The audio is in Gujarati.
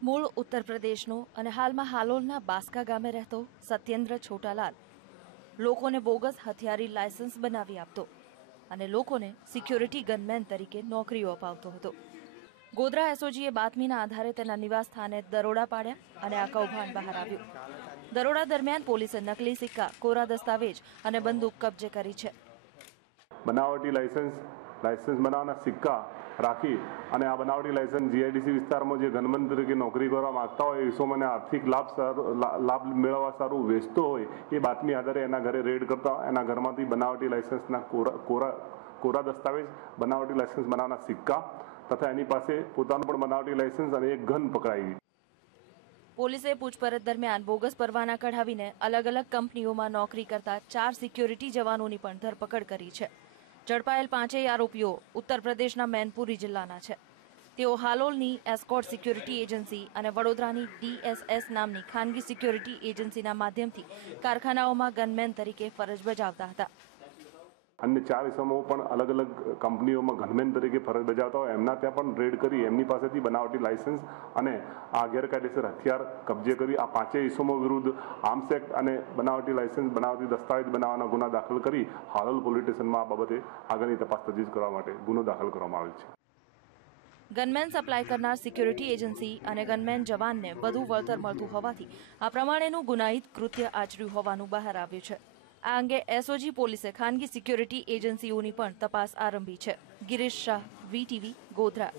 મૂળ ઉત્તર પ્રદેશનો અને હાલમાં હાલોલના બાસ્કા ગામે રહેતો સત્યેન્દ્ર છોટાલાલ લોકોને બોગસ હથિયારી લાયસન્સ બનાવી આપતો અને લોકોને સિક્યોરિટી ગનમેન તરીકે નોકરીઓ અપાવતો હતો. ગોધરા એસઓજીએ બાતમીના આધારે તેના નિવાસ સ્થાને દરોડા પાડ્યા અને આ કૌભાંડ બહાર આવ્યું. દરોડા દરમિયાન પોલીસે નકલી સિક્કા, કોરા દસ્તાવેજ અને બંદૂક કબજે કરી છે. બનાવટી લાયસન્સ લાયસન્સ બનાવવાના સિક્કા રાખી અને આ બનાવટી લાયસન્સ જીઆઈડીસી વિસ્તારમાં જે ગનમન તરીકે નોકરી કરવા માંગતા હોય એ મને આર્થિક લાભ સારો- લાભ મેળવવા સારું વેચતો હોય એ બાતમી આધારે એના ઘરે રેડ કરતા એના ઘરમાંથી બનાવટી લાયસન્સના કોરા કોરા કોરા દસ્તાવેજ બનાવટી લાયસન્સ બનાવવાના સિક્કા તથા એની પાસે પોતાનું પણ બનાવટી લાયસન્સ અને એક ગન પકડાઈ પોલીસે પૂછપરછ દરમિયાન બોગસ પરવાના કઢાવીને અલગ અલગ કંપનીઓમાં નોકરી કરતા ચાર સિક્યોરિટી જવાનોની પણ ધરપકડ કરી છે. ઝડપાયેલ પાંચેય આરોપીઓ ઉત્તર પ્રદેશના મેનપુરી જિલ્લાના છે. તેઓ હાલોલની એસ્કોટ સિક્યોરિટી એજન્સી અને વડોદરાની ડીએસએસ નામની ખાનગી સિક્યોરિટી એજન્સીના માધ્યમથી કારખાનાઓમાં ગનમેન તરીકે ફરજ બજાવતા હતા. અન્ય ચાર ઇસમો પણ અલગ અલગ કંપનીઓમાં ગનમેન તરીકે ફરજ બજાવતા હોય, એમના ત્યાં પણ રેડ કરી, એમની પાસેથી બનાવટી લાયસન્સ અને આ ગેરકાયદેસર હથિયાર કબજે કરી, આ પાંચેય ઇસમો વિરુદ્ધ આર્મ્સ એક્ટ અને બનાવટી લાયસન્સ, બનાવટી દસ્તાવેજ બનાવવાના ગુના દાખલ કરી હાલોલ પોલીસ સ્ટેશનમાં આ બાબતે આગળની તપાસ તજવીજ કરવા માટે ગુનો દાખલ કરવામાં આવેલ છે. ગનમેન સપ્લાય કરનાર સિક્યોરિટી એજન્સી અને ગનમેન જવાનને વધુ વળતર મળતું હોવાથી આ પ્રમાણેનું ગુનાહિત કૃત્ય આચર્યું હોવાનું બહાર આવ્યું છે. આ અંગે એસઓજી પોલીસે ખાનગી સિક્યોરિટી એજન્સીઓની પણ તપાસ આરંભી છે. ગિરીશ શાહ વીટીવી ગોધરા.